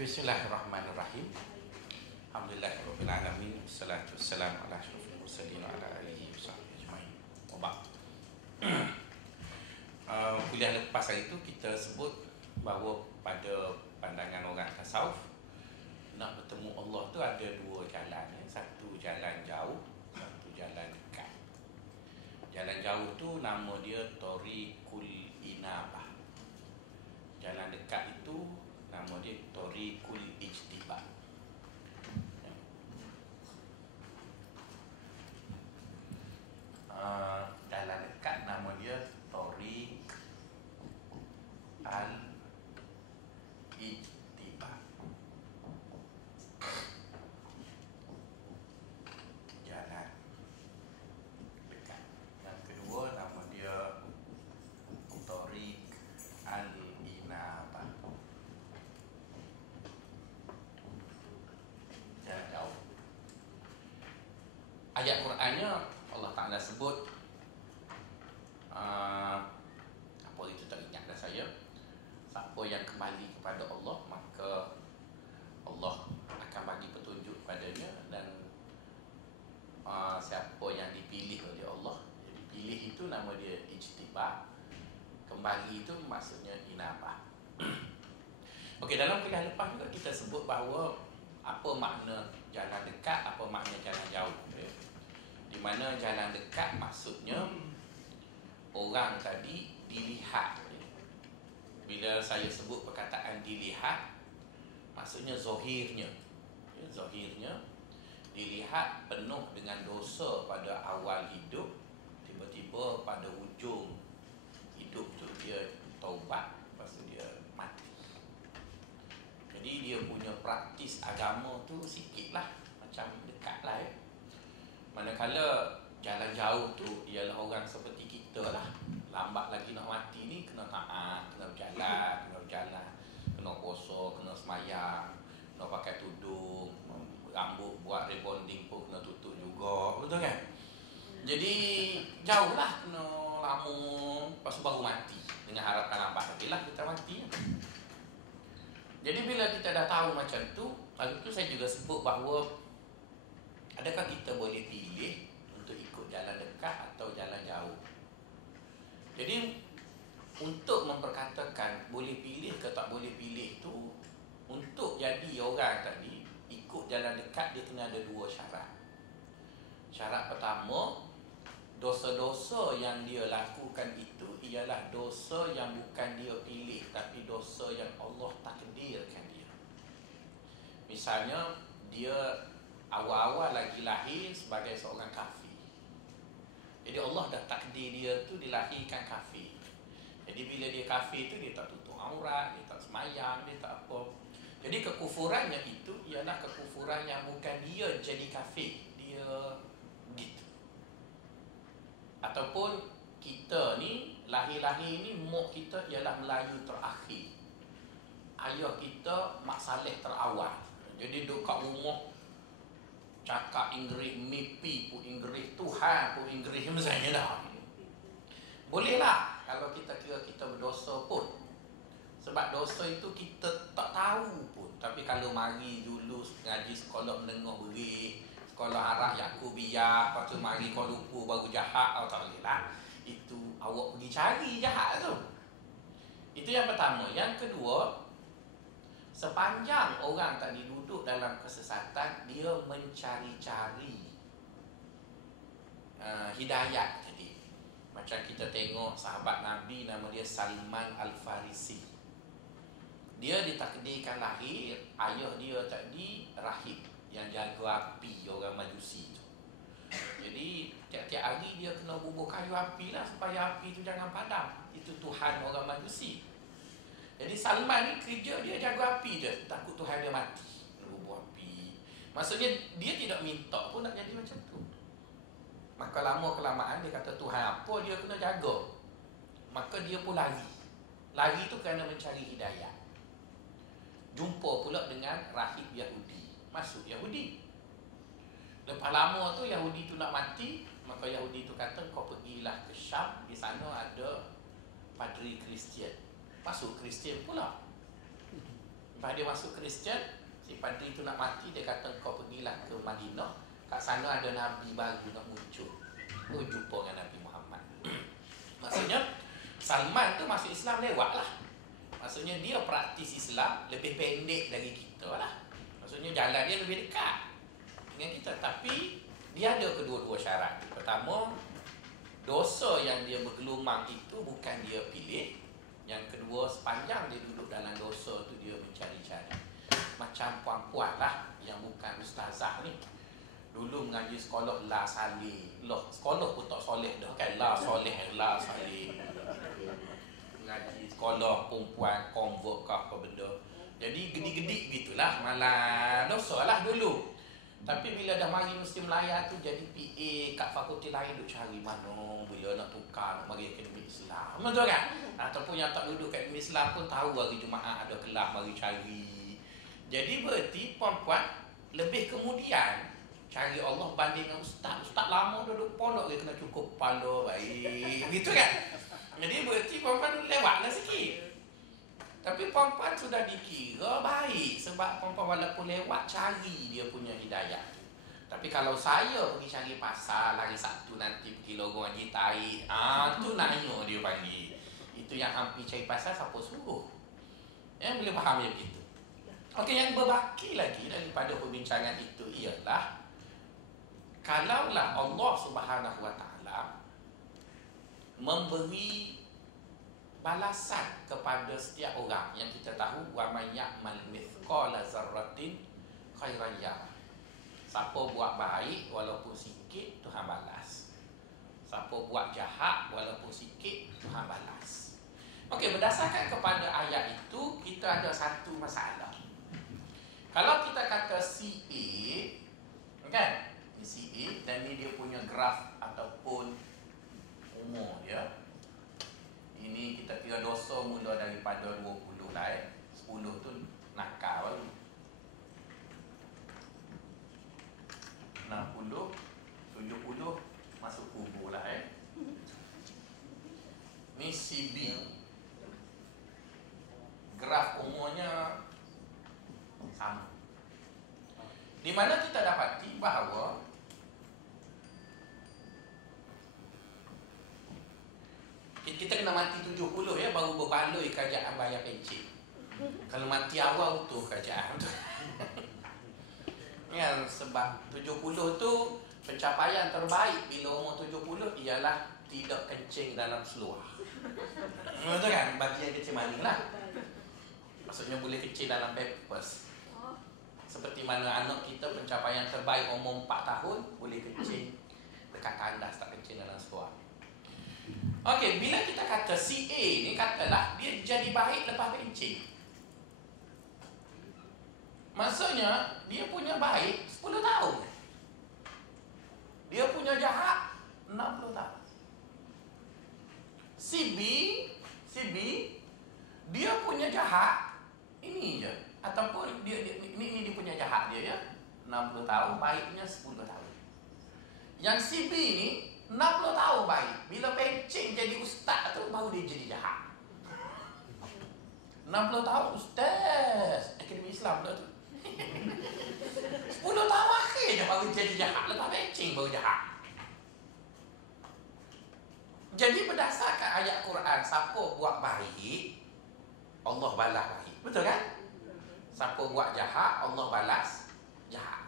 Bismillahirrahmanirrahim. Alhamdulillahirabbil alamin. Wassalatu wassalamu ala asyrofil mursalin wa ala alihi wasahbihi ajmain. Wa ba'd. Kuliah lepas hari itu kita sebut bahawa pada pandangan orang tasawuf, nak bertemu Allah tu ada dua jalan. Satu jalan jauh, satu jalan dekat. Jalan jauh tu nama dia Thariqul Inabah. Jalan dekat itu nama dia Thariqul Ijtiba. Jalan dekat nama dia Thariq Al-Ijtiba. Jalan dekat. Yang kedua nama dia Thariq Al-Inabah. Jalan jauh. Ayat Qurannya Allah Ta'ala sebut apa itu tak ingat dah saya. Siapa yang kembali kepada Allah, maka Allah akan bagi petunjuk padanya. Dan siapa yang dipilih oleh Allah, dipilih itu nama dia ijtiba. Kembali itu maksudnya inabah. Okey, dalam kuliah lepas juga kita sebut bahawa apa makna jalan dekat, apa makna jalan jauh. Di mana jalan dekat maksudnya orang tadi dilihat. Bila saya sebut perkataan dilihat, maksudnya zahirnya. Zahirnya dilihat penuh dengan dosa pada awal hidup, tiba-tiba pada hujung hidup tu dia taubat, lepas tu dia mati. Jadi dia punya praktis agama tu sikit lah, macam dekat lah Manakala jalan jauh tu ialah orang seperti kita lah, lambat lagi nak mati ni, kena taat, kena berjalan, kena puasa, kena semayang, kena pakai tudung, rambut buat rebonding pun kena tutup juga, betul kan? Jadi jauh lah, kena lama, lepas tu baru mati. Dengan harapan lambat lagi lah kita mati. Jadi bila kita dah tahu macam tu, lalu tu saya juga sebut bahawa adakah kita boleh pilih untuk ikut jalan dekat atau jalan jauh? Jadi untuk memperkatakan boleh pilih ke tak boleh pilih tu, untuk jadi orang tadi ikut jalan dekat, dia kena ada dua syarat. Syarat pertama, dosa-dosa yang dia lakukan itu ialah dosa yang bukan dia pilih, tapi dosa yang Allah takdirkan dia. Misalnya dia awal-awal lagi lahir sebagai seorang kafir. Jadi Allah dah takdir dia tu dilahirkan kafir. Jadi bila dia kafir tu, dia tak tutup aurat, dia tak semayang, dia tak apa. Jadi kekufurannya itu ialah kekufuran yang bukan dia jadi kafir, dia gitu. Ataupun kita ni lahir-lahir ni, mak kita ialah Melayu terakhir, ayah kita Mak Saleh terawal. Jadi duduk kat rumah cakap Inggeris, mimpi pun Inggeris, Tuhan pun Inggeris misalnya dah. Bolehlah kalau kita kira kita berdosa pun. Sebab dosa itu kita tak tahu pun. Tapi kalau mari dulu ngaji sekolah menengah beri, sekolah Arab Yakubiyah, lepas tu mari Kuala Lumpur baru jahat, tak boleh lah. Itu awak pergi cari jahat tu. Itu yang pertama. Yang kedua, sepanjang orang tadi duduk dalam kesesatan, dia mencari-cari hidayat tadi. Macam kita tengok sahabat Nabi, nama dia Salman Al-Farisi. Dia ditakdirkan lahir, ayah dia tadi rahib yang jaga api, orang Majusi tu. Jadi tiap-tiap hari dia kena bubuh kayu api lah, supaya api tu jangan padam. Itu Tuhan orang Majusi. Jadi Salman ni kerja dia jaga api je, takut Tuhan dia mati, bubuh api. Maksudnya dia tidak minta pun nak jadi macam tu. Maka lama kelamaan dia kata Tuhan apa dia kena jaga. Maka dia pun lari. Lari tu kerana mencari hidayah. Jumpa pula dengan rahib Yahudi, masuk Yahudi. Lepas lama tu Yahudi tu nak mati, maka Yahudi tu kata kau pergilah ke Syam, di sana ada padri Kristian. Masuk Kristian pula. Lepas dia masuk Kristian, si padri tu nak mati, dia kata kau pergilah ke Madinah, kat sana ada Nabi baru nak muncul. Oh, jumpa dengan Nabi Muhammad. Maksudnya Salman tu masuk Islam lewat lah. Maksudnya dia praktis Islam lebih pendek dari kita lah. Maksudnya jalan dia lebih dekat dengan kita. Tapi dia ada kedua-dua syarat. Pertama, dosa yang dia bergelumang itu bukan dia pilih. Yang kedua, sepanjang dia duduk dalam dosa tu dia mencari-cari. Macam puan-puan lah yang bukan ustazah ni. Dulu mengaji sekolah la salih. Loh, sekolah pun tak soleh dah kan. La soleh, la salih. Mengaji sekolah perempuan, convert ke apa benda. Jadi gedik-gedik gitulah. Malah dosa lah dulu. Tapi bila dah mari Muslim Melaya tu jadi PA kat fakulti lain duk cari mana bila nak tukar nak mari akademi Islam. Betul kan? Ataupun yang tak duduk kat akademi Islam pun tahu hari Jumaat ada kelas mari cari. Jadi berarti puan-puan lebih kemudian cari Allah banding dengan ustaz. Ustaz lama duduk pondok dia kena cukup kepala baik. Gitu kan? Jadi berarti puan-puan lewatlah sikit. Tapi perempuan sudah dikira baik sebab perempuan walaupun lewat cari dia punya hidayah. Tapi kalau saya pergi cari pasal hari Sabtu nanti pergi lorong Haji Taib, tu nanya dia panggil. Itu yang hampir cari pasal siapa suruh. Boleh faham ya begitu. Okey, yang berbaki lagi daripada perbincangan itu ialah kalaulah Allah Subhanahu Wa Taala memberi balasan kepada setiap orang yang kita tahu wa may ya'mal mithqala dzarratin khairan yarah. Siapa buat baik walaupun sikit Tuhan balas. Siapa buat jahat walaupun sikit Tuhan balas. Okey, berdasarkan kepada ayat itu kita ada satu masalah. Kalau kita kata CA kan? Ini CA dan ni dia punya graf ataupun umur dia. Ini kita kira dosa mula daripada 20 lah 10 tu nakal baru 60, 70 masuk kubur lah Ni CB. Graf umurnya sama. Di mana kita dapati bahawa kita kena mati 70 baru berbaloi kerajaan bayar pencen. Kalau mati awal utuh kerajaan tu. Yang sebab 70 tu pencapaian terbaik bila umur 70 ialah tidak kencing dalam seluar. Betul kan? Bagi yang kecil maning lah. Maksudnya boleh kecil dalam pampers. Seperti mana anak kita pencapaian terbaik umur 4 tahun boleh kencing dekat tandas, tak kencing dalam seluar. Okey, bila kita kata si A ni katalah dia jadi baik lepas pencing. Maksudnya dia punya baik 10 tahun. Dia punya jahat 60 tahun. Si B dia punya jahat ini je ataupun dia ini dia punya jahat dia ya 60 tahun, baiknya 10 tahun. Yang si B ni 60 tahun baik. Bila pencing jadi ustaz tu baru dia jadi jahat. 60 tahun ustaz Akademi Islam pula tu. 10 tahun akhir je baru jadi jahat. Lepas pencing baru jahat. Jadi berdasarkan ayat Quran, siapa buat baik Allah balas baik. Betul kan? Siapa buat jahat Allah balas jahat.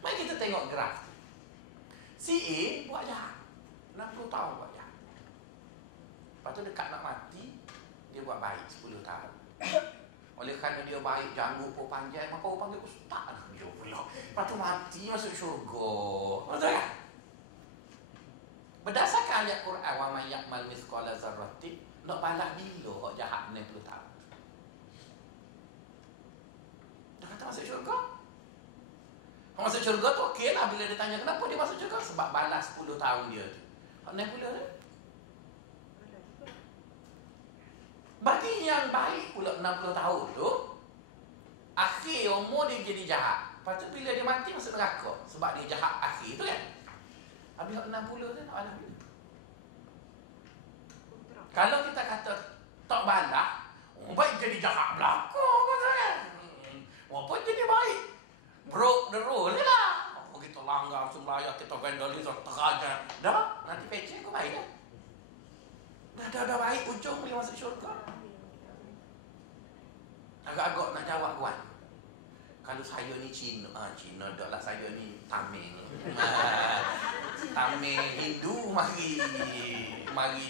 Mari kita tengok graf. Si A buat jahat 60 tahun buat jahat. Lepas tu dekat nak mati dia buat baik 10 tahun. Oleh kerana dia baik, janggut pun panjang, maka orang panggil ustaz dia pula. Lepas tu mati masuk syurga. Betul kan? Berdasarkan ayat Quran wa may ya'mal mithqala dzarratin, nak balas bila hak jahat 60 tahun. Dia kata masuk syurga. Masuk syurga tu okey lah. Bila dia tanya kenapa dia masuk syurga, sebab balas 10 tahun dia tu. Hak 60 tu. Bagi yang baik pula 60 tahun tu, akhir umur dia jadi jahat. Lepas tu bila dia mati masuk neraka sebab dia jahat akhir tu kan. Habis 60 tu nak balas bila? Kalau kita kata tak balas, baik jadi jahat belakang kan. Ada baik ujung boleh masuk syurga. Agak-agak nak jawab kawan. Kalau saya ni Cina dah lah, saya ni Tamil. Tamil Hindu, mari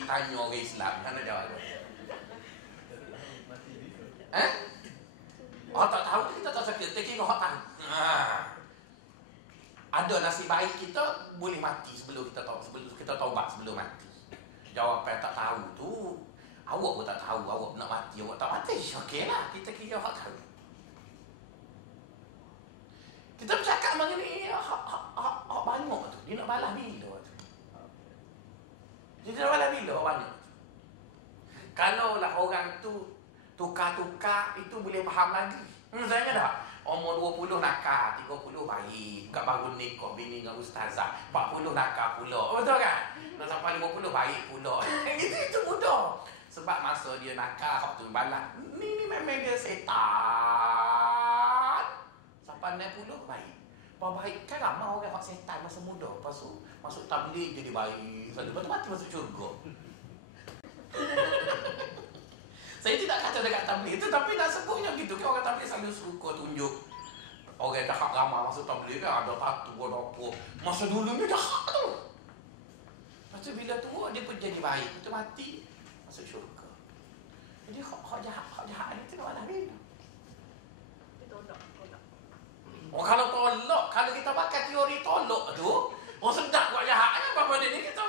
tanya orang Islam. Kan nak jawab. Tak tahu kita tak sakit. Kira orang tahu. Ada nasib baik kita boleh mati sebelum kita taubat sebelum mati. Jawapan tak tahu tu, awak pun tak tahu, awak nak mati, awak tak mati. Okeylah, kita kira awak tahu. Kita bercakap mengenai hak banyak tu. Dia nak balas bila tu. Dia nak balas bila hak banyak tu. Kalaulah orang tu tukar-tukar, itu boleh faham lagi. Saya ingat tak? Umur 20 nakal, 30 baik. Kat baru nikah bini dengan ustazah, 40 nakal pula. Betul kan? Nak sampai 50 baik pula. Itu mudah. Sebab masa dia nakal, waktu balas. Ni memang dia setan. Sampai 60 baik. Baik kan ramai orang yang setan masa muda. Lepas tu masuk tabligh jadi baik. Lepas tu mati masuk syurga. Saya tidak kata dekat tabligh itu, tapi nak sebutnya gitu. Kan orang tabligh selalu suka tunjuk orang jahat ramai masuk tabligh kan, ada tatu, ada apa. Masa dulunya jahat tu. Lepas tu bila tua dia pun jadi baik. Lepas tu mati masuk syurga. Jadi hak jahat ni tu nak balas bila? Kalau tolak, kalau kita pakai teori tolak tu, sedap buat jahatnya. Apa dia ni kita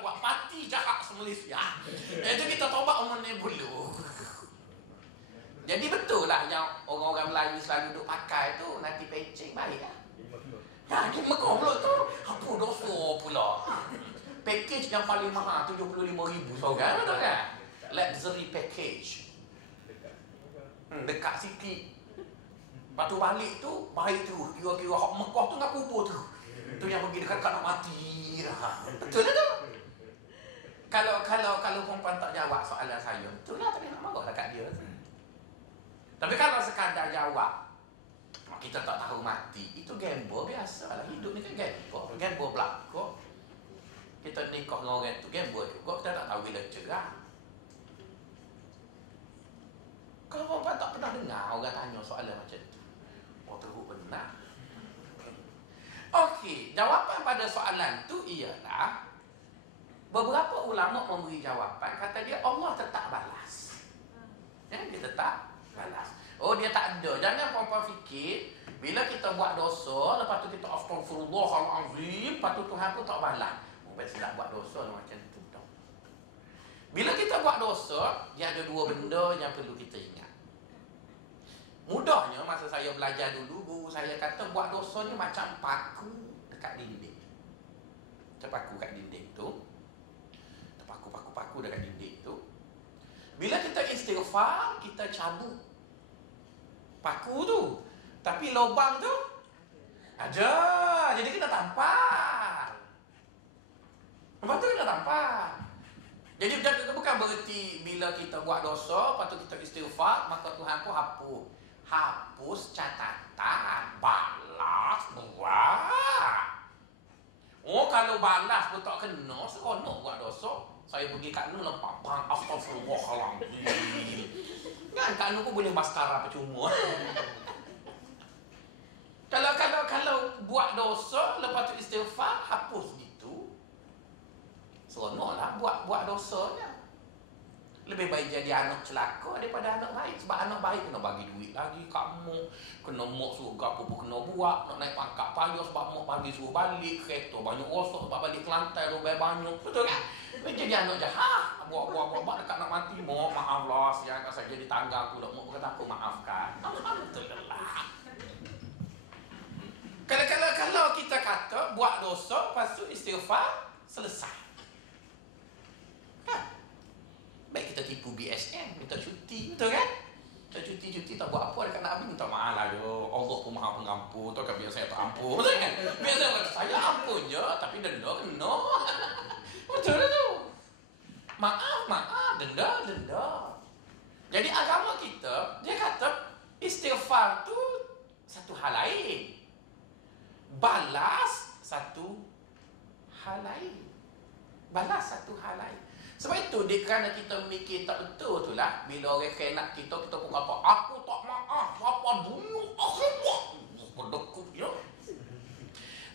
buat mati jahat se-Malaysia. Itu kita tobat umur ni bulu. Jadi betul lah yang orang-orang Melayu selalu duk pakai tu, nanti pecing baik lah. Ya, dia megong pula tu. Apa dosa pula. Package yang paling mahal, 75,000 seorang, betul kan? Luxury package. Dekat sikit. Lepas tu balik tu, baik tu. Kira-kira hak Mekah tu nak kubur tu. Tu yang pergi dekat nak mati dah. Betul lah tu. Kalau perempuan tak jawab soalan saya, itulah tak nak marah dekat dia. Tapi kalau sekadar jawab, kita tak tahu mati, itu gamble biasa lah. Hidup ni kan gamble belakang. Kita nikah dengan orang tu gamble juga, kita tak tahu bila cerah. Kalau perempuan tak pernah dengar orang tanya soalan macam tu, teruk benar. Okey, jawapan pada soalan tu ialah beberapa ulama memberi jawapan, kata dia Allah tetap balas. Dia tetap balas. Oh, dia tak ada. Jangan perempuan fikir bila kita buat dosa, lepas tu kita astaghfirullahalazim, lepas tu Tuhan pun tak balas. Baik sedap buat dosa macam tu tau. Bila kita buat dosa, dia ada dua benda yang perlu kita ingat. Mudahnya masa saya belajar dulu, guru saya kata buat dosa ni macam paku dekat dinding. Macam paku kat dinding tu. Paku dekat dinding tu. Bila kita istighfar, kita cabut paku tu. Tapi lubang tu ada. Jadi kita tampal. Lepas tu kita tampal. Jadi bukan bererti bila kita buat dosa, lepas tu kita istighfar, maka Tuhan pun hapus catatan, balas, buat. Oh, kalau balas pun tak kena, seronok buat dosa. Saya pergi kat Nur lepas bang astaghfirullahalazim. Kan kat Nur pun boleh maskara percuma. Kalau buat dosa lepas tu istighfar, hapus gitu. Seronoklah buat dosanya. Lebih baik jadi anak celaka daripada anak baik. Sebab anak baik kena bagi duit lagi kamu, kena mak suruh apa pun kena buat, nak naik pangkat payah sebab mak pagi suruh balik, kereta banyak rosak sebab balik Kelantan robai banyak. Betul kan? Jadi anak jahat, buat dekat nak mati, mak maaf lah siang saya jadi tangga pula, mak kata aku maafkan. Alhamdulillah. Kalau kita kata buat dosa, lepas tu istighfar, selesai. Baik kita tipu BSM, minta cuti, betul kan? Kita cuti tak buat apa dekat Nabi, minta maaf lah yo. Allah pun Maha Pengampun, tu kan biasa saya tak ampun, betul kan? Biasa saya ampun je, tapi denda kena. Betul tu. Maaf, denda. Jadi agama kita, dia kata istighfar tu satu hal lain. Balas satu hal lain. Sebab itu kerana kita memikir tak betul tu lah, bila orang kena kita pun kata aku tak maaf apa dunia akhirat. Berdekut ya.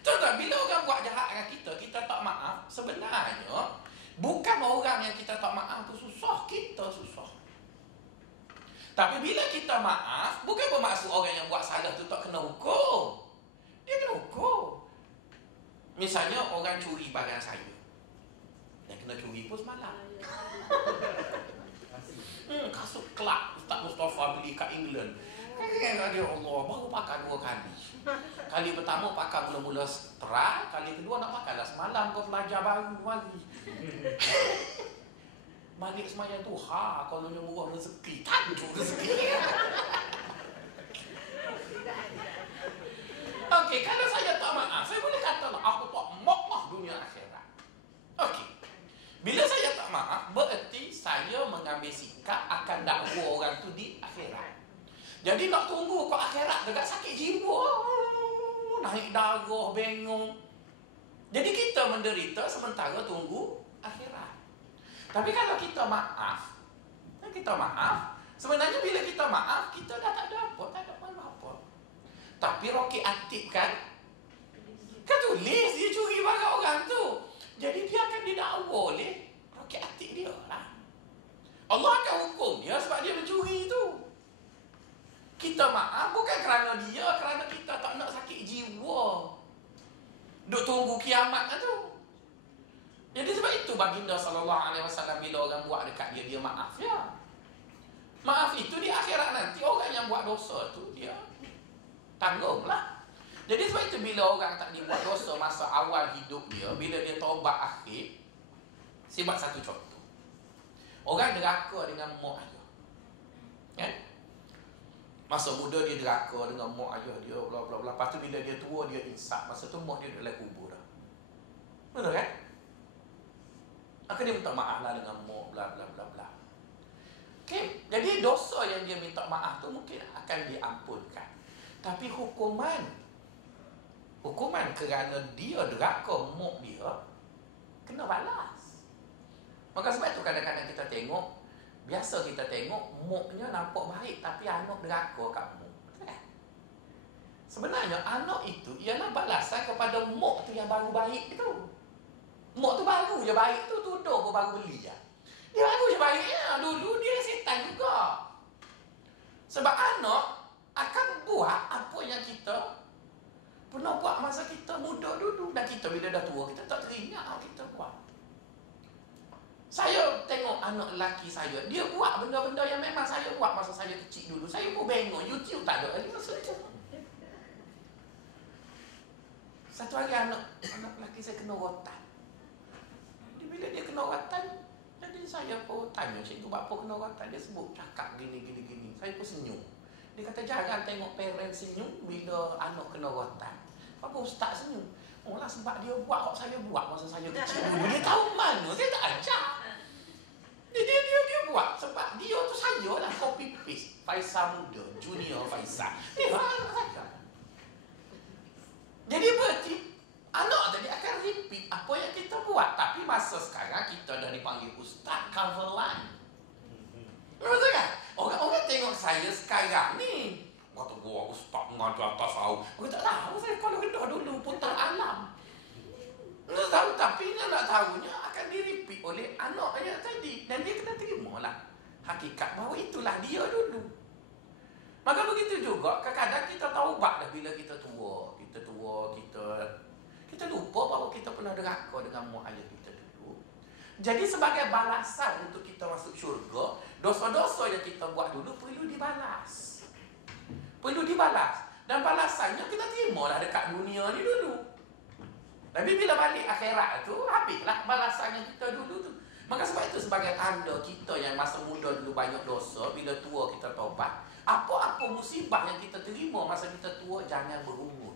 Tahu tak, bila orang buat jahat dengan kita tak maaf, sebenarnya bukan orang yang kita tak maaf tu susah, kita susah. Tapi bila kita maaf, bukan bermaksud orang yang buat salah tu tak kena hukum. Dia kena hukum. Misalnya orang curi barang saya, yang kena curi pun semalam. Kasut kelak Ustaz Mustafa beli kat England. Ya Allah, baru pakai 2 kali. Kali pertama pakai mula-mula try, kali kedua nak pakai lah semalam kau belajar baru lagi. Balik semayang tu, kalau yang murah rezeki, tanjung rezeki. Okey, kalau saya tak maaf, saya boleh kata aku tak maaf dunia akhirat. Okey. Bila saya tak maaf, berarti saya mengambil sikap akan dakwa orang tu di akhirat. Jadi nak tunggu ke akhirat dekat sakit jiwa, naik darah, bengong. Jadi kita menderita sementara tunggu akhirat. Tapi kalau kita maaf, sebenarnya bila kita maaf, kita dah tak ada apa, tak ada apa-apa. Tapi Rocky Atib kan tulis dia curi barang orang tu. Jadi dia akan didakwa oleh Rocky Atib dia lah. Allah akan hukum dia sebab dia mencuri tu. Kita maaf bukan kerana dia, kerana kita tak nak sakit jiwa. Duk tunggu kiamat tu. Jadi sebab itu baginda SAW bila orang buat dekat dia, dia maaf ya. Maaf itu di akhirat nanti orang yang buat dosa tu dia tanggunglah. Jadi sebab itu bila orang tak dibuat dosa masa awal hidup dia, bila dia taubat akhir, sebab satu contoh. Orang deraka dengan mak ayah. Kan? Masa muda dia deraka dengan mak ayah dia, bla bla bla. Lepas tu bila dia tua dia insaf. Masa tu mak dia dalam kubur dah. Betul kan? Maka dia minta maaf lah dengan mak, bla bla bla bla. Okay? Jadi dosa yang dia minta maaf tu mungkin akan diampunkan. Tapi hukuman kerana dia deraka mak dia kena balas. Maka sebab tu kadang-kadang kita tengok, biasa kita tengok muknya nampak baik tapi anak deraka kat mak. Betul kan? Sebenarnya anak itu ialah balasan kepada mak tu yang baru baik tu. Mak tu baru je baik tu, tuduh pun baru beli je. Dia baru je baiknya, dulu dia setan juga. Sebab anak akan buat apa yang kita pernah buat masa kita muda dulu. Dan kita bila dah tua, kita tak teringat kita buat. Saya tengok anak lelaki saya, dia buat benda-benda yang memang saya buat masa saya kecil dulu. Saya pun bengok, YouTube tak ada lagi masa itu. Satu hari anak lelaki saya kena rotan. Bila dia kena rotan, jadi saya pun tanya, cikgu apa kena rotan? Dia sebut cakap gini. Saya pun senyum. Dia kata jarang tengok parent senyum bila anak kena rotan. Apa ustaz senyum? Oh lah sebab dia buat saya buat masa saya kecil dulu. Dia tahu mana, saya tak ajar. Dia buat sebab dia tu saya lah copy paste. Faisal muda, junior Faisal. Dia anak saya. Jadi berarti anak tadi akan repeat apa yang kita buat. Tapi masa sekarang kita dah dipanggil ustaz cover line. Betul kan? Orang-orang tengok saya sekarang ni, kata gua ustaz mengajar tasawuf. Aku tak tahu saya kalau rendah dulu putar alam. Nak tahu tapi nak tahunya akan di-repeat oleh anaknya tadi. Dan dia kena terimalah hakikat bahawa itulah dia dulu. Maka begitu juga kadang-kadang kita taubat dah bila kita tua. Kita lupa bahawa kita pernah deraka dengan mak ayah kita dulu. Jadi sebagai balasan untuk kita masuk syurga, dosa-dosa yang kita buat dulu perlu dibalas. Dan balasannya kita terimalah dekat dunia ni dulu. Tapi bila balik akhirat tu, habislah balasan yang kita dulu tu. Maka sebab itu sebagai tanda kita yang masa muda dulu banyak dosa, bila tua kita taubat. Apa-apa musibah yang kita terima masa kita tua, jangan berumur.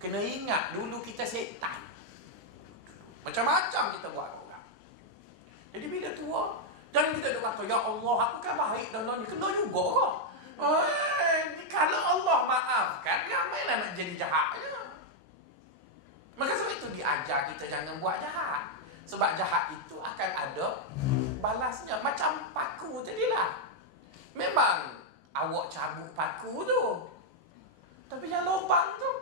Kena ingat dulu kita setan. Macam-macam kita buat orang. Jadi bila tua, jangan kita kata, ya Allah, aku kan baik dan ni kena juga kok. Kalau Allah maafkan, ramailah nak jadi jahat je. Maka sebab itu diajar kita jangan buat jahat. Sebab jahat itu akan ada balasnya. Macam paku tadilah. Memang awak cabut paku tu, tapi yang lubang tu,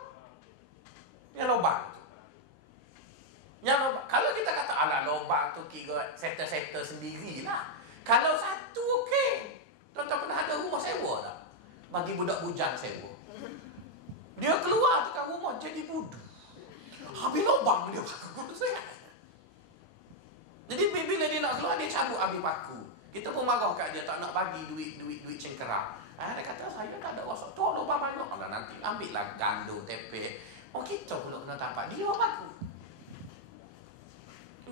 kalau kita kata ala lubang tu kira settle sendirilah. Kalau satu okey. Tuan-tuan pernah ada rumah sewa tak? Bagi budak bujang sewa. Dia keluar dekat rumah jadi budu. Habis lubang dia paku tu saya. Jadi bila dia nak keluar, dia cabut habis paku. Kita pun marah kat dia, tak nak bagi duit cengkerang. Dia kata, saya tak ada rasa. Tu lubang banyak. Nanti ambil lah gandum, tepek. Kita pula kena tampak. Dia paku.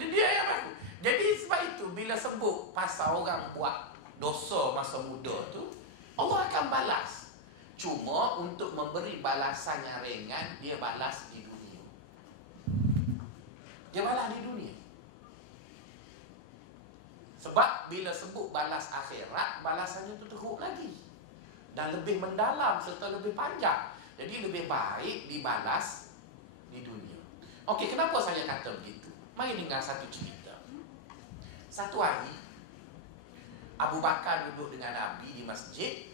Dia yang paku. Jadi sebab itu, bila sebut pasal orang buat dosa masa muda tu, Allah akan balas. Cuma untuk memberi balasan yang ringan, dia balas di dunia. Dia balas di dunia. Sebab bila sebut balas akhirat, balasannya itu teruk lagi dan lebih mendalam serta lebih panjang. Jadi lebih baik dibalas di dunia. Okey, kenapa saya kata begitu? Mari dengar satu cerita. Satu hari Abu Bakar duduk dengan Nabi di masjid.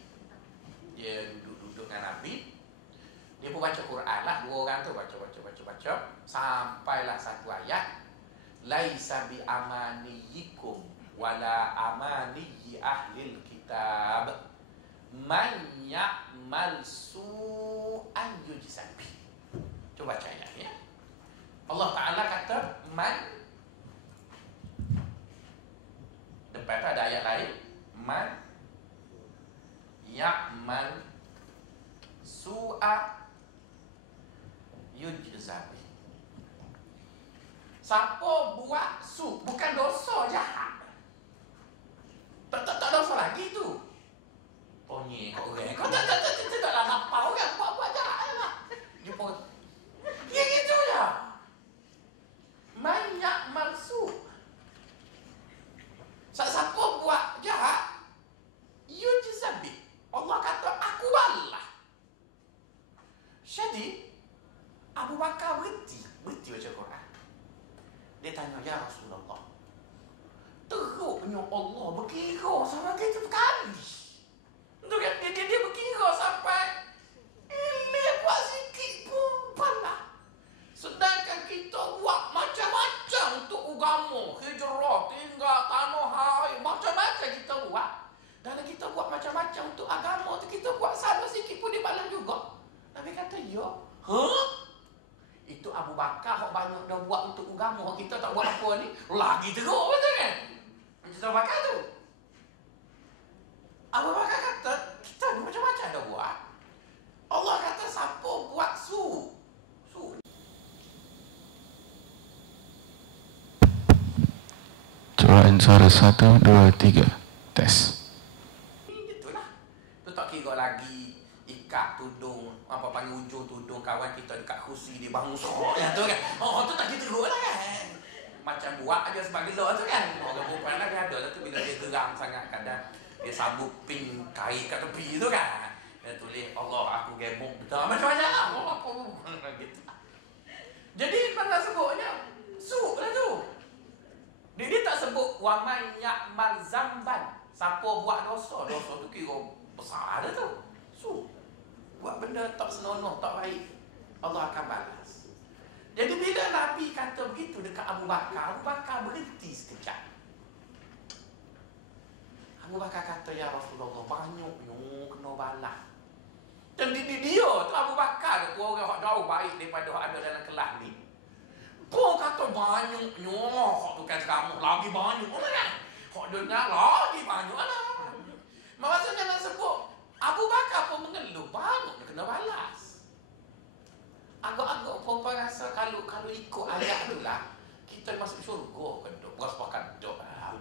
Dia duduk dengan Nabi. Dia pun baca Quran lah. Dua orang tu baca. Sampailah satu ayat. Laisa bi amaniyikum wala amaniyi ahlil kitab man ya'mal su'an yujzabi. Coba baca ayat ya. Allah Ta'ala kata man, depan tu ada ayat lain, man ya'mal su'a yujzabi. Siapa buat su, bukan dosa jahat. Tak dosa lagi tu. Oh ni kau orang. Kau taklah lapar orang buat jahat lah. Dia pun ya gitu ya. Banyak malsu. Siapa buat jahat, yujzabi. Allah kata aku balas. Jadi Abu Bakar berhenti baca Quran. Dia tanya, ya Rasulullah, teruknya Allah berkira sampai kita berkali. Untuk kan dia berkira sampai ini buat sikit pun pandang. Sedangkan kita buat macam-macam untuk agama, hijrah, tinggal tanah air, macam-macam kita buat. Dan kita buat macam-macam untuk agama tu, kita buat sama sikit pun dibalas juga. Nabi kata, ya. Itu Abu Bakar yang banyak dah buat untuk agama. Kita tak buat apa ni, lagi teruk betul kan? Macam Abu Bakar tu. Abu Bakar kata, kita ni macam-macam dah buat. Allah kata, siapa buat su. Cubaan suara 1, 2, 3. Tes. Itulah. Tu tak kira lagi ikat tudung, apa panggil ujung tudung kawan kita dekat kursi di bangsa yang tu kan. Oh tu tak kita teruk lah kan. Macam buat aja sebagai lo tu kan. Orang perempuan lah dia ada lah tu, bila dia geram sangat kadang dia sambut pin kain kat tepi tu kan. Dia tulis Allah aku gemuk betul macam-macam lah. Apa gitu. Jadi mana sebutnya su lah tu. Dia tak sebut wa man ya'mal zamban. Siapa buat dosa tu kira besar dah tu. Su. Buat benda tak senonoh, tak baik, Allah akan balas. Jadi bila Nabi kata begitu dekat Abu Bakar berhenti sekejap. Abu Bakar kata, ya Rasulullah, banyaknya kena balas. Dan dia tu Abu Bakar tu orang yang jauh baik daripada yang ada dalam kelas ni. Pun kata banyaknya, hak tu kan kamu lagi banyak kan? Hak dunia lagi banyak lah. Maksudnya nak sebut Abu Bakar pun mengeluh, banyak kena balas. Agak-agak perempuan rasa kalau ikut ayat tu lah, kita masuk syurga ke duk, bersepakat duk.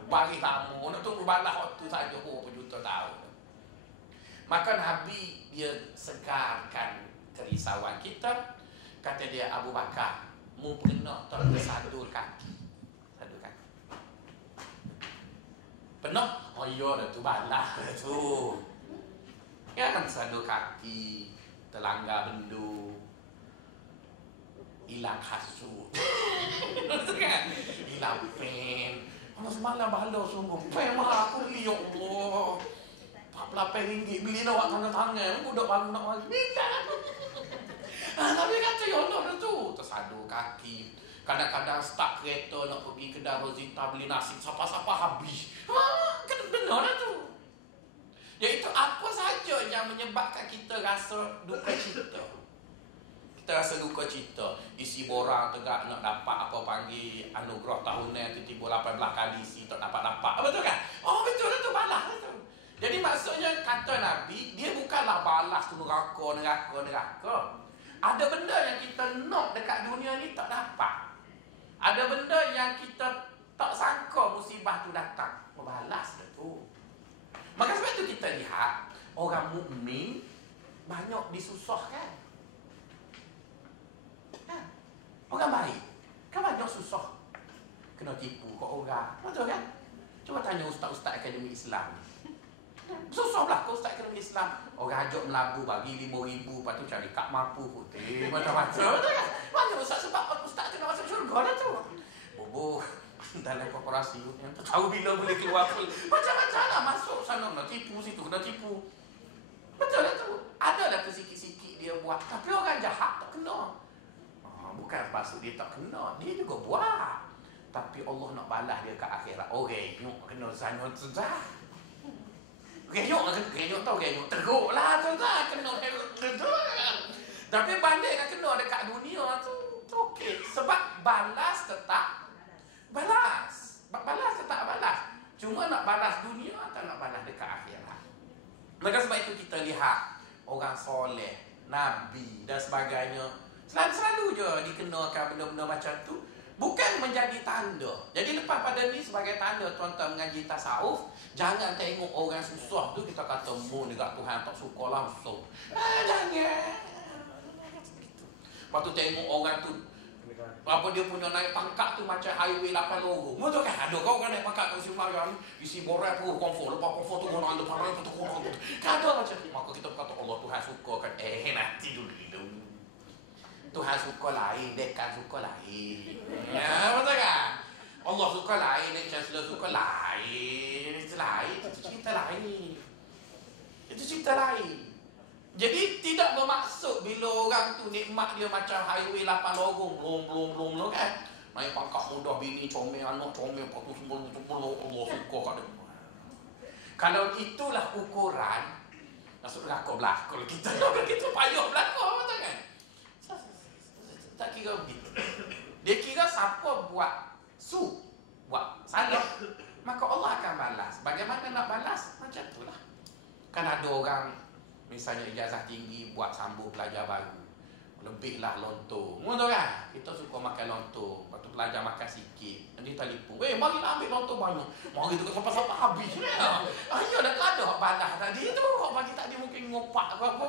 Bagi tamu, nak tunggu balas waktu saja berapa juta tahun. Maka Nabi dia segarkan kerisauan kita. Kata dia, Abu Bakar, mu pernah tak tersadul kaki? Sadul kaki. Pernah? Oh iya dah tu balas tu. Ya kan sadul kaki, terlanggar bendu. hilang hasut. Hilang pen. Kalau semalam bahala sungguh. Pen mah aku beli, ya Allah. RM48 beli nak buat tangan-tangan. Budak baru nak bagi. Minta. Tapi kata ya Allah tu. Tersadu kaki. Kadang-kadang start kereta nak pergi kedai Rosita beli nasi. Siapa-siapa habis. Kena benar lah tu. Iaitu apa saja yang menyebabkan kita rasa duka cita. Kita rasa duka cita. Isi borang tegak nak dapat apa panggil anugerah tahunan tiba-tiba 18 kali isi tak dapat-dapat. Betul kan? Oh betul lah tu, balas lah tu. Jadi maksudnya kata Nabi, dia bukanlah balas tu neraka. Ada benda yang kita nak dekat dunia ni tak dapat. Ada benda yang kita tak sangka musibah tu datang. Membalas dah tu. Maka sebab tu kita lihat orang mukmin banyak disusahkan. Orang baik kan banyak susah. Kena tipu kat orang. Betul kan? Cuba tanya ustaz-ustaz akademi Islam. Susah pula kau ustaz akademi Islam. Orang ajak melabu bagi 5,000, lepas tu cari kad mampu putih macam-macam. Betul kan? Banyak ustaz sebab ustaz tu nak masuk syurga dah tu. Boboh dalam korporasi yang tak tahu bila boleh keluar pun. Macam-macam lah masuk sana kena tipu, situ kena tipu. Betul lah tu. Ada dah tu sikit-sikit dia buat. Tapi orang jahat tak kena. Bukan maksud dia tak kena, dia juga buat. Tapi Allah nak balas dia kat akhirat. Oh renyuk kena sana sudah. Renyuk tahu renyuk teruk lah tu dah. Kena teruk. Tapi balik nak kena dekat dunia tu okey. Sebab balas tetap balas. Balas tetap balas. Cuma nak balas dunia atau nak balas dekat akhirat. Maka sebab itu kita lihat orang soleh, Nabi dan sebagainya selalu je dikenakan benda-benda macam tu. Bukan menjadi tanda. Jadi lepas pada ni sebagai tanda tuan-tuan mengaji tasawuf, jangan tengok orang susah tu kita kata mu dekat Tuhan tak suka langsung. Jangan. Lepas tu tengok orang tu apa dia punya naik pangkat tu macam highway 8 lorong. Betul kan? Ada kau orang naik pangkat kat Semarang isi borak perlu konfor. Lepas konfor tu orang ada parang tu konfor. Kada macam tu. Maka kita kata Allah Tuhan suka kan. Nanti dulu. Tuhan suka lain, dekan suka lain. Ya, betul kan? Allah suka lain, Chancellor suka lain. Itu lain, itu cerita lain. Itu cerita lain. Jadi tidak bermaksud bila orang tu nikmat dia macam highway 8 lorong, belum kan? Naik pangkat mudah bini, comel, anak comel, patu semua Allah suka kat dia. Kalau itulah ukuran, masuk belakang kita. Kita payah belakang, betul kan? Tak kira begitu. Dia kira siapa buat buat salah, maka Allah akan balas. Bagaimana nak balas? Macam itulah. Kan ada orang misalnya ijazah tinggi buat sambung pelajar baru. Lebihlah lontong. Betul kan? Kita suka makan lontong. Lepas tu pelajar makan sikit. Nanti telefon. Marilah ambil lontong banyak. Mari tu sampai habis. Ayo dah ada balas tadi tu. Kau bagi tadi mungkin ngopak ke apa.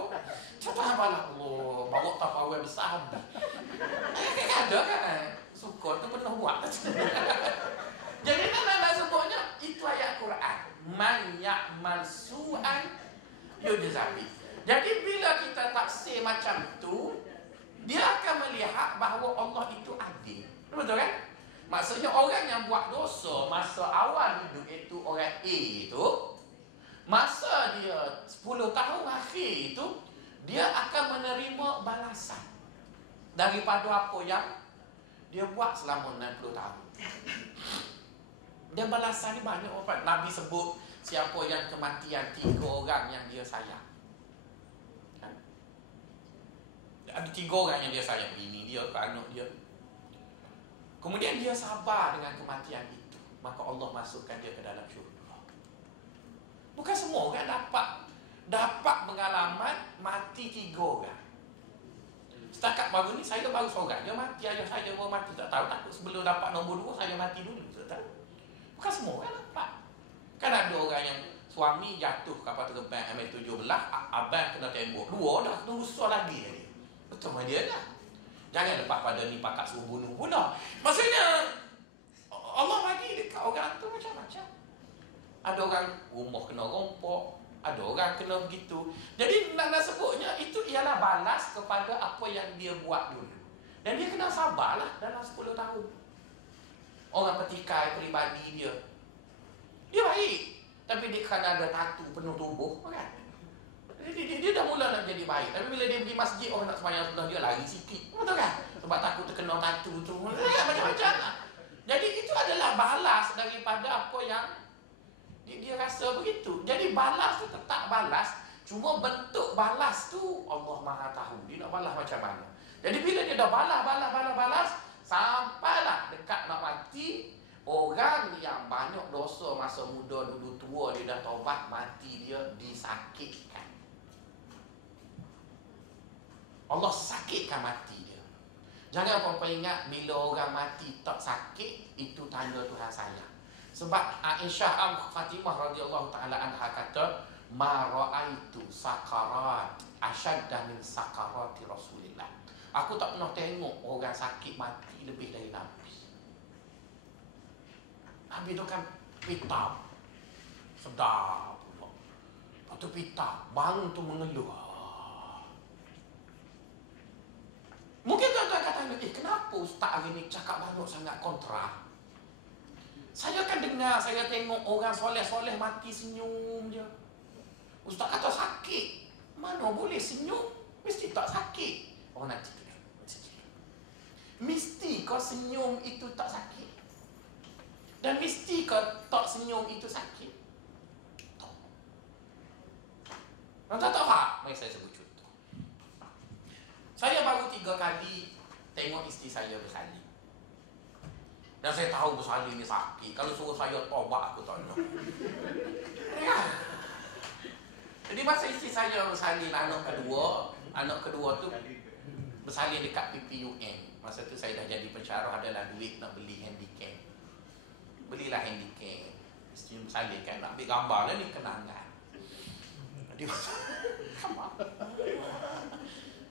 Cepat balas. Allah, bawa tapawai besar habis. Ada kan? Suka tu penuh buat. Jadi nak sebutnya itu ayat Quran. Man ya'mal su'an yujzabi. Jadi bila kita taksir macam tu, dia akan melihat bahawa Allah itu adil. Betul kan? Maksudnya orang yang buat dosa masa awal hidup itu orang A itu, masa dia 10 tahun akhir itu, dia akan menerima balasan daripada apa yang dia buat selama 60 tahun. Dan balasan ni banyak orang. Nabi sebut siapa yang kematian 3 orang yang dia sayang. Ada 3 orang yang dia sayang, bini dia, anak dia. Kemudian dia sabar dengan kematian itu, maka Allah masukkan dia ke dalam syurga. Bukan semua orang dapat pengalaman mati 3 orang. Setakat baru ni saya baru seorang, dia mati, ayah saya baru mati, tak tahu takut sebelum dapat nombor 2 saya mati dulu, tak tahu. Bukan semua orang dapat. Kan ada orang yang suami jatuh kapal terbang MH17, abang kena tembok, 2 dah tunggu susah lagi dia. Betul mah dia lah. Jangan lepas pada ni pakat suruh bunuh pula. Maksudnya Allah bagi dekat orang tu macam-macam. Ada orang rumah kena rompok, ada orang kena begitu. Jadi nak sebutnya itu ialah balas kepada apa yang dia buat dulu. Dan dia kena sabarlah dalam 10 tahun. Orang petikai peribadi dia baik, tapi dia kan ada tatu penuh tubuh kan. Dia dah mula nak jadi baik. Tapi bila dia pergi masjid, orang nak sembahyang sebelah dia lari sikit. Betul kan? Sebab takut terkena tatu tu. Macam-macam lah. Jadi itu adalah balas daripada apa yang dia rasa begitu. Jadi balas tu tetap balas. Cuma bentuk balas tu Allah Maha tahu. Dia nak balas macam mana. Jadi bila dia dah balas, sampailah dekat nak mati, orang yang banyak dosa masa muda dulu tua, dia dah taubat, mati dia disakitkan. Allah sakitkan mati dia. Jangan apa-apa ingat, bila orang mati tak sakit, itu tanda Tuhan sayang. Sebab Aisyah Al-Fatimah radhiyallahu ta'ala anha kata, ma ra'aitu sakarat asyadda min sakarati Rasulillah. Aku tak pernah tengok orang sakit mati lebih dari Nabi. Nabi tu kan pitam, sedap pula. Lepas tu pitam, bangun tu mengeluh. Mungkin tuan-tuan kata, kenapa Ustaz hari ni cakap banyak sangat kontra? Saya kan dengar, saya tengok orang soleh-soleh mati senyum je. Ustaz kata sakit. Mana boleh senyum? Mesti tak sakit. Oh nanti tu. Mesti kau senyum itu tak sakit? Dan mesti kau tak senyum itu sakit? Tak. Tuan-tuan tak faham? Mari saya sebut contoh. Saya baru 3 kali tengok isteri saya bersalin. Dan saya tahu bersalin ni sakit. Kalau suruh saya taubat, aku tak nak. Jadi masa isteri saya bersalin anak kedua tu bersalin dekat PPUN. Masa tu saya dah jadi pensyarah, adalah duit nak beli handicam. Belilah handicam. Isteri bersalin kan, nak ambil gambar lah ni, kenangan. Dia gambar.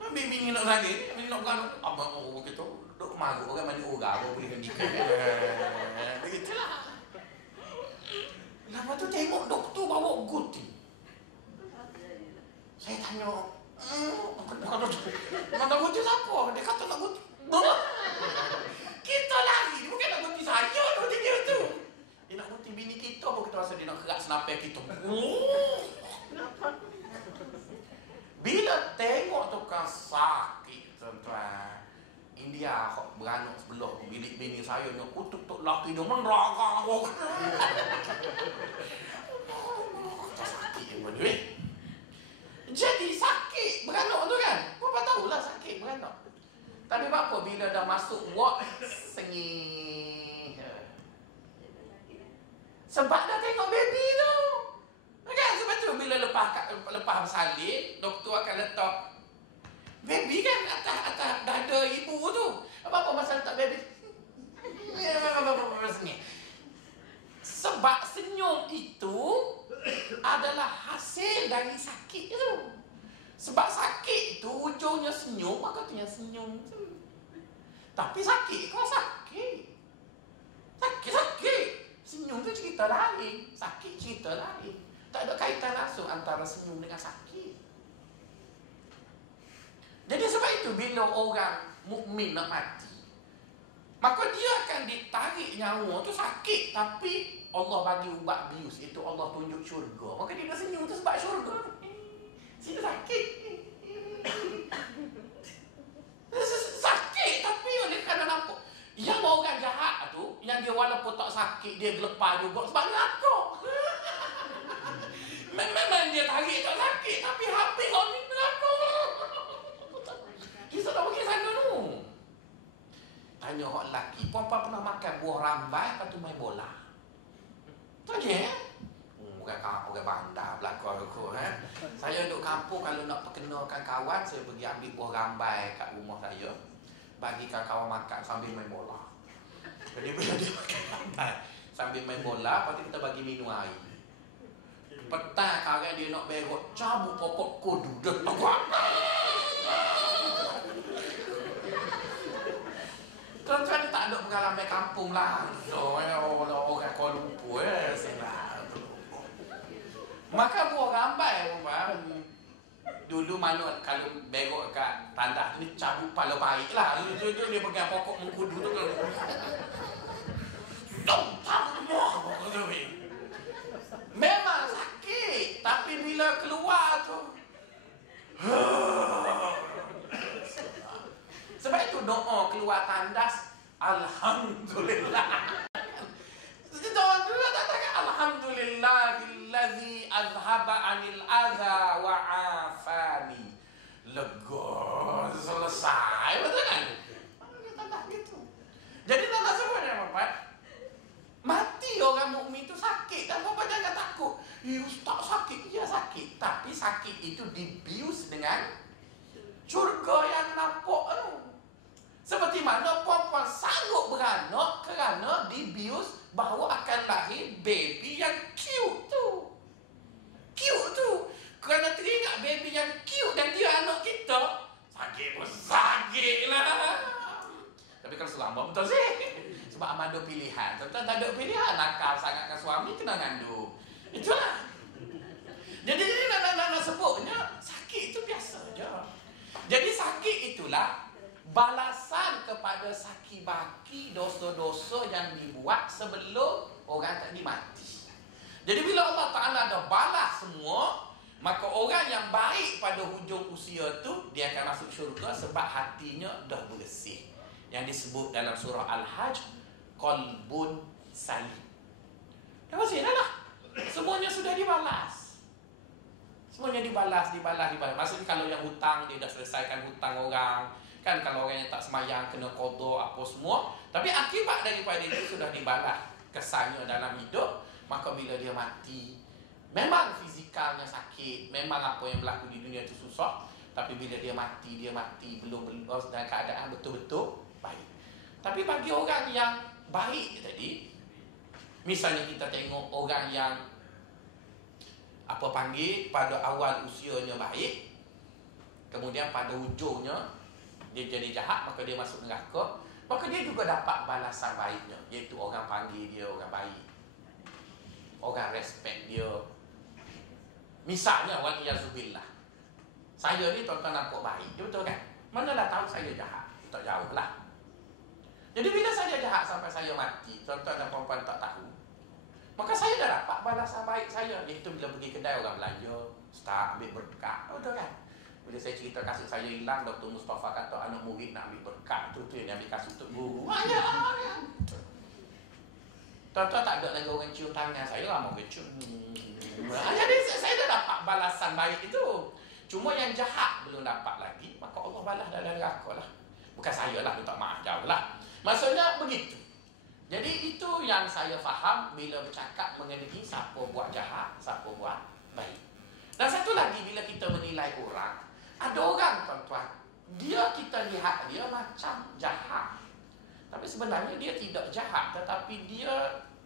Bini nak salin, bini nak bergaduh. Abang orang kita duk maruk orang mandi orang, orang boleh handicam. Begitulah. Lepas tu tengok doktor bawa gunting. Saya tanya, nak gunting siapa? Dia kata nak gunting. Kita lari, dia bukan nak gunting saya, gunting dia tu. Dia nak gunting bini kita pun kita rasa dia nak kerak senapel kita. Bila tengok tukang sakit, tuan-tuan, India beranak sebelah bilik bini saya nak kutuk tok laki dia meneraka aku. Sakit yang mana jadi sakit beranak tu kan. Bapa tahulah sakit beranak. Tapi bapa bila dah masuk ward sengih. Sebab dah tengok baby tu. Kan sebab tu bila lepas bersalin, doktor akan letak baby kan atas dada ibu tu. Apa masa letak baby? Sebab senyum itu adalah hasil dari sakit itu. Sebab sakit itu ujungnya senyum, maka tu yang senyum tu. Tapi sakit kau sakit. Sakit. Senyum tu cerita lain, sakit cerita lain. Tak ada kaitan langsung antara senyum dengan sakit. Jadi sebab itu bila orang mukmin nak mati, maka dia akan ditarik nyawa tu sakit, tapi Allah bagi ubat bius, itu Allah tunjuk syurga. Maka dia dah senyum tu sebab syurga. Sini sakit. Sakit tapi oleh kerana nampak. Yang orang jahat tu, yang dia walaupun tak sakit, dia gelepar juga sebab neraka. Memang dia tarik tak sakit, tapi habis orang ni neraka. Kita tak pergi sana tu. Tanya orang lelaki, puan-puan pernah makan buah rambai lepas tu main bola? Tanya orang bandar belakang aku. Saya duduk kampung, kalau nak perkenalkan kawan, saya pergi ambil buah rambai kat rumah saya, bagikan kawan makan sambil main bola. Jadi bila dia makan rambai sambil main bola, lepas tu kita bagi minum air. Petang karen dia nak berok, cabut pokok kudu, dia teguak. Tuan-tuan tak ada pengalaman kampung lah. Orang Kuala Lumpur Maka buah rambai dulu Dulu mana kalau berok kat tandas ni cabut pala baik lah. Dia pegang pokok mengkudu tu kan. Memang sakit, tapi bila keluar tu sebab itu doa keluar tandas, alhamdulillah. Doa dulu tak kata alhamdulillahillazi azhaba 'anil adza wa 'afani. Lega, selesai, betul kan? Tandas gitu. Jadi tandas semua dia Bapak. Mati orang mukmin itu sakit dan Bapak jangan takut. Ya ustaz sakit, ya sakit, tapi sakit itu dibius dengan syurga yang nampak tu. Seperti mana perempuan sanggup beranak kerana dibius bahawa akan lahir baby yang cute tu. Cute tu. Kerana teringat baby yang cute dan dia anak kita, sakit pun sakit lah. Tapi kalau selama betul sih. Sebab ada pilihan. Tuan-tuan tak ada pilihan. Nakal sangat dengan suami, kena ngandung. Itulah. Jadi nak sebutnya, sakit itu biasa je. Jadi sakit itulah balasan kepada saki-baki dosa-dosa yang dibuat sebelum orang tadi mati. Jadi bila Allah Ta'ala dah balas semua, maka orang yang baik pada hujung usia tu, dia akan masuk syurga sebab hatinya dah bersih. Yang disebut dalam surah Al-Hajj, qalbun salim. Dah bersih dah lah. Semuanya sudah dibalas. Semuanya dibalas. Maksudnya kalau yang hutang, dia dah selesaikan hutang orang. Kan kalau orang yang tak semayang kena qada apa semua, tapi akibat daripada itu sudah dibalas kesannya dalam hidup. Maka bila dia mati, memang fizikalnya sakit, memang apa yang berlaku di dunia itu susah, tapi bila dia mati belum dalam keadaan betul-betul baik. Tapi bagi orang yang baik tadi, misalnya kita tengok orang yang pada awal usianya baik, kemudian pada hujungnya dia jadi jahat, maka dia masuk neraka, maka dia juga dapat balasan baiknya, iaitu orang panggil dia orang baik, orang respect dia. Misalnya waliyazubillah, saya ni tuan-tuan nampak baik, betul kan? Manalah tahu saya jahat, tak jauh lah. Jadi bila saya jahat sampai saya mati, tuan-tuan dan puan-puan tak tahu, maka saya dah dapat balasan baik saya, iaitu bila pergi kedai orang belanja, start ambil berkat, betul kan? Bila saya cerita kasut saya hilang, Dr. Mustafa kata anak murid nak ambil berkat tu yang ambil kasut untuk guru. Tuan-tuan tak ada lagi orang cium tangan saya, lama ke cium. Jadi saya dah dapat balasan baik itu. Cuma yang jahat belum dapat lagi, maka Allah balas dalam neraka lah. Bukan saya lah, minta maaf jauh lah. Maksudnya begitu. Jadi itu yang saya faham bila bercakap mengenai siapa buat jahat, siapa buat baik. Dan satu lagi, bila kita menilai orang, ada orang tuan-tuan, kita lihat dia macam jahat, tapi sebenarnya dia tidak jahat, tetapi dia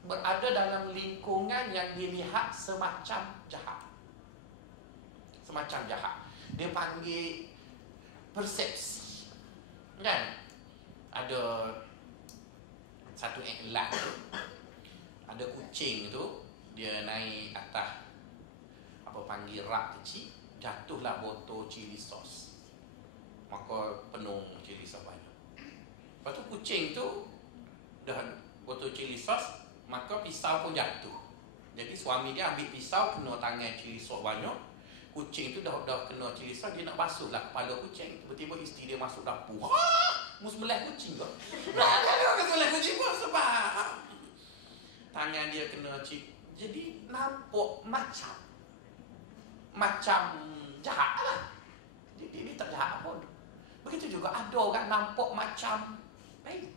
berada dalam lingkungan yang dilihat semacam jahat. Semacam jahat. Dia panggil persepsi. Kan? Ada satu iklan tu, ada kucing tu, dia naik atas rak kecil, jatuhlah botol chili sauce. Maka penuh chili sauce banyak. Lepas tu kucing tu dah botol chili sauce, maka pisau pun jatuh. Jadi suami dia ambil pisau, kena tangan chili sauce banyak. Kucing tu dah kena chili sauce, dia nak basuhlah kepala kucing. Tiba-tiba isteri dia masuk dapur. Mus belah kucing ke? Ada belah kucing pun sebab tangan dia kena chili. Jadi nampak macam jahat lah. Dia tak jahat pun. Begitu juga ada orang nampak macam baik.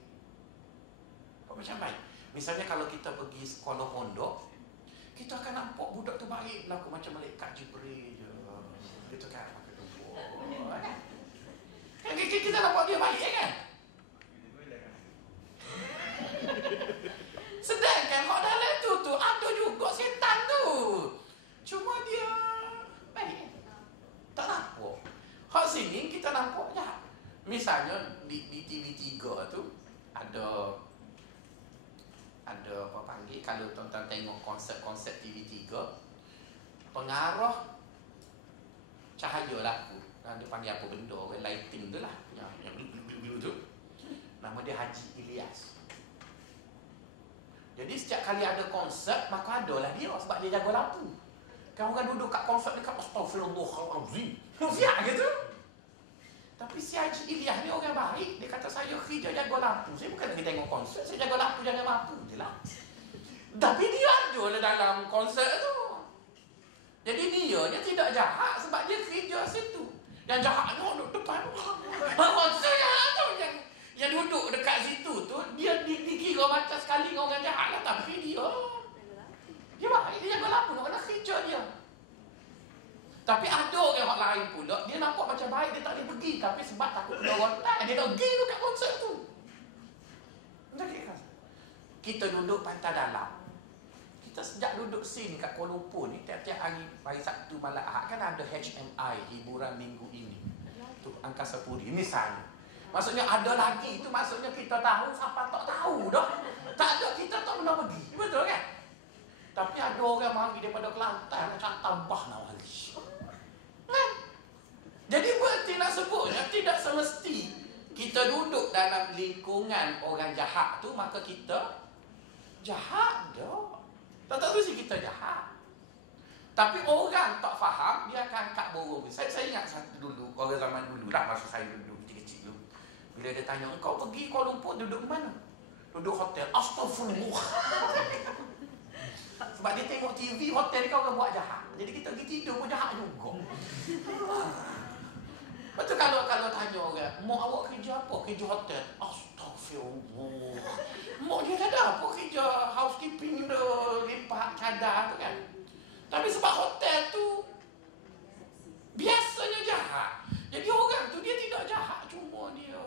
Macam baik. Misalnya kalau kita pergi sekolah pondok, kita akan nampak budak tu baik, berlaku macam malaikat Jibril je. Gitu kan, pakai tubuh. Kita nampak dia baik kan? Sedangkan hak dalam tu ada juga setan tu. Cuma dia baik. Tak nampak. Hak sini kita nampak jahat. Misalnya di TV3 tu ada apa panggil, kalau tuan-tuan tengok konsep TV3, pengarah cahaya laku. Dia panggil apa benda, orang lighting tu lah, yang biru tu. Nama dia Haji Ilyas. Jadi setiap kali ada konsert, maka adalah dia sebab dia jaga lampu. Kan orang duduk kat konsert dekat astagfirullahalazim. Siap gitu. Tapi si Haji Ilyas ni orang baik. Dia kata saya kerja jaga lampu. Saya bukan pergi tengok konsert, saya jaga lampu jangan mampu je lah. Tapi dia ada dalam konsert tu. Jadi dia tidak jahat sebab dia kerja situ. Yang jahat ni duduk depan. Konsert tu yang duduk dekat situ tu, dia dikira macam sekali dengan orang jahat lah. Tapi dia baik, dia jaga lampu, nak kena kerja dia. Tapi ada orang lain pula, dia nampak macam baik, dia tak boleh pergi. Tapi sebab takut kena rontai, dia tak pergi tu kat konsert tu. Kita duduk pantai dalam. Kita sejak duduk sini kat Kuala Lumpur ni, tiap-tiap hari Sabtu malam Ahad kan ada HMI, hiburan minggu ini. Tu Angkasa Puri misalnya. Maksudnya ada lagi, itu maksudnya kita tahu, siapa tak tahu dah. Tak ada, kita tak pernah pergi. Betul kan? Tapi ada orang mari daripada Kelantan, macam tambah nak mari. Kan? Jadi berarti nak sebutnya, tidak semesti kita duduk dalam lingkungan orang jahat tu, maka kita jahat dah. Tak mesti kita jahat. Tapi orang tak faham, dia akan kat borong. Saya ingat satu dulu, orang zaman dulu lah, masa saya duduk kecil-kecil dulu. Bila dia tanya, kau pergi Kuala Lumpur duduk mana? Duduk hotel. Astagfirullah. Sebab dia tengok TV, hotel kau orang buat jahat. Jadi kita pergi tidur pun jahat juga. Betul kalau tanya orang, mak awak kerja apa? Kerja hotel. Astagfirullah. Mak dia tak ada apa kerja housekeeping tu, lipat cadar tu kan. Tapi sebab hotel tu biasanya jahat. Jadi orang tu dia tidak jahat, cuma dia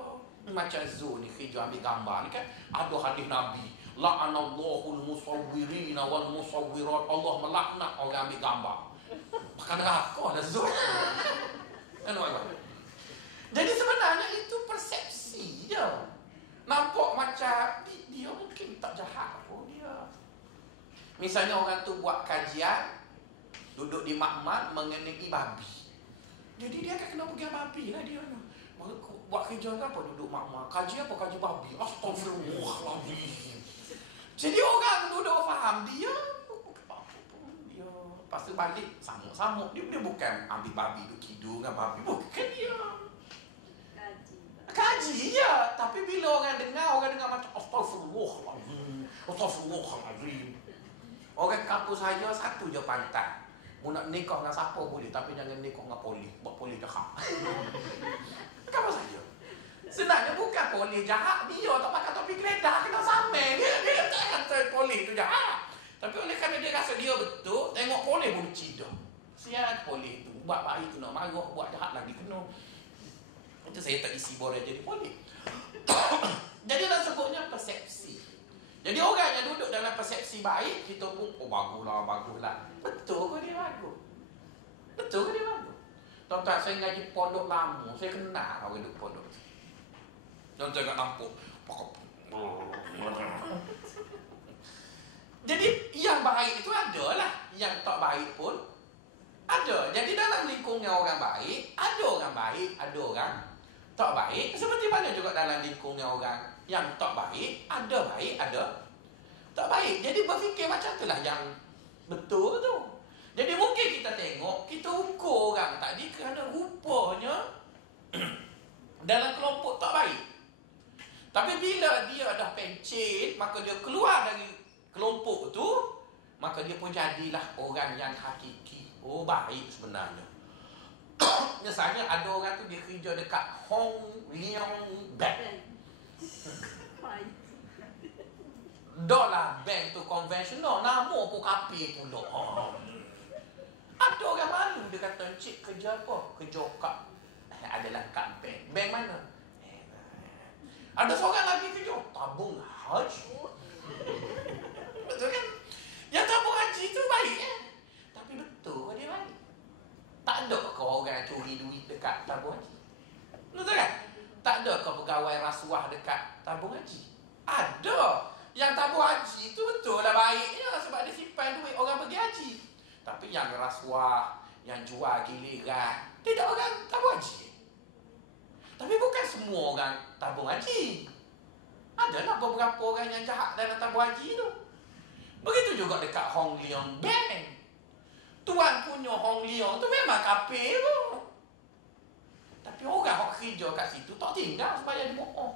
macam Zul ni kerja ambil gambar ni kan. Ada hadis Nabi, la'anallahul musawwirina wal musawwirat. Allah melaknat orang ambil gambar. Makan neraka dah Zul. Jadi sebenarnya itu persepsi je. Nampak macam dia mungkin tak jahat pun dia. Misalnya orang tu buat kajian, duduk di makmal mengenai babi. Jadi dia akan kena pegang babi lah dia. Buat kerja apa? Duduk makmal. Kaji apa? Kaji babi. Astagfirullahaladzim. Jadi orang duduk faham dia. Dia lepas tu balik samuk-samuk. Dia bukan ambil babi tu kidung dengan babi. Bukan dia. Kaji ya. Tapi bila orang dengar macam Astagfirullahaladzim. Astagfirullahaladzim. Orang kampus saya satu je pantat. Mau nak nikah dengan siapa boleh, tapi jangan nikah dengan polis. Buat polis jahat. Kamu saja. Sebenarnya bukan polis jahat, dia tak pakai topi geledah kena samai. Dia tak kata polis tu jahat. Tapi oleh kerana dia rasa dia betul, tengok polis pun cidah. Sial polis tu, buat baik tu nak marah, buat jahat lagi kena. Itu saya tak isi boleh jadi polis. Jadi nak sebutnya persepsi. Jadi orang yang duduk dalam persepsi baik, kita pun baguslah. Betul ke dia bagus? Betul ke dia bagus? Tuan-tuan, saya ngaji pondok lama, saya kenal orang duduk pondok. Tuan-tuan tak nampak. Jadi yang baik itu ada lah, yang tak baik pun ada. Jadi dalam lingkungan orang baik, ada orang baik, ada orang tak baik. Seperti mana juga dalam lingkungan orang yang tak baik, ada tak baik. Jadi berfikir macam itulah yang betul tu. Jadi mungkin kita tengok, kita ukur orang tadi kerana rupanya dalam kelompok tak baik. Tapi bila dia dah pencet, maka dia keluar dari kelompok tu, maka dia pun jadilah orang yang hakiki. Oh, baik sebenarnya. Misalnya ada orang tu dia kerja dekat Hong Leong Bank. Dolar bank tu konvensional, nama pun kapi pula. Ada orang malu, dia kata, "Encik kerja apa?" "Kerja kat adalah kat bank." "Bank mana?" Ada seorang lagi kerja tabung haji. Betul kan? Yang tabung haji tu baik Tapi betul dia baik? Tak ada ke orang curi duit dekat tabung haji? Betul kan? Tak ada ke pegawai rasuah dekat tabung haji? Ada. Yang tabung haji tu betul lah baiknya sebab dia simpan duit orang pergi haji. Tapi yang rasuah, yang jual giliran. Tidak orang tabung haji. Tapi bukan semua orang tabung haji. Adalah beberapa orang yang jahat dalam tabung haji tu. Begitu juga dekat Hong Leong Bank. Tuan punya Hong Leong tu memang kafir tu. Tapi orang yang kerja kat situ tak tinggal supaya dia bohong.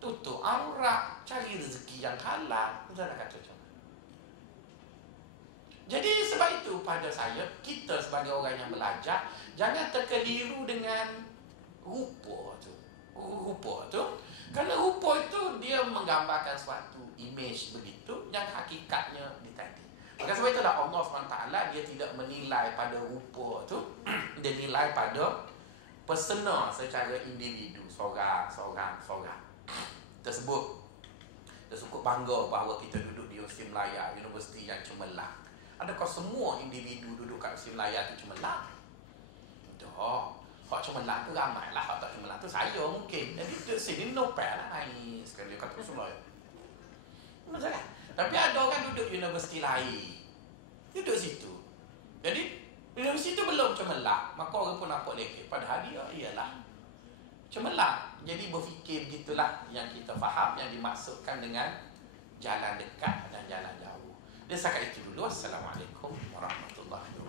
Tutup aurat, cari rezeki yang halal. Betul tak kata macam mana? Jadi sebab itu pada saya, kita sebagai orang yang belajar, jangan terkeliru dengan rupa tu. Kerana rupa itu dia menggambarkan suatu image begitu yang hakikatnya ditadi. Maka sebab itulah Allah SWT dia tidak menilai pada rupa tu, dia nilai pada persona secara individu, seorang. Tersebut cukup bangga bahawa kita duduk di Universiti Melaya, universiti yang cemerlang. Adakah semua individu duduk kat Universiti Melaya tu cemerlang? Tak. Hak cemerlang tu ramai lah. Hak tak cemerlang tu saya mungkin. Jadi duduk sini nopel lah. Sekali kata Rasulullah. Betul kan? Tapi ada orang duduk universiti lain, duduk situ. Jadi universiti tu belum cemerlang, maka orang pun nampak lekeh. Padahal dia ialah cemerlang. Jadi berfikir begitulah yang kita faham, yang dimaksudkan dengan jalan dekat dan jalan jauh. Dan setakat itu dulu. Assalamualaikum warahmatullahi wabarakatuh.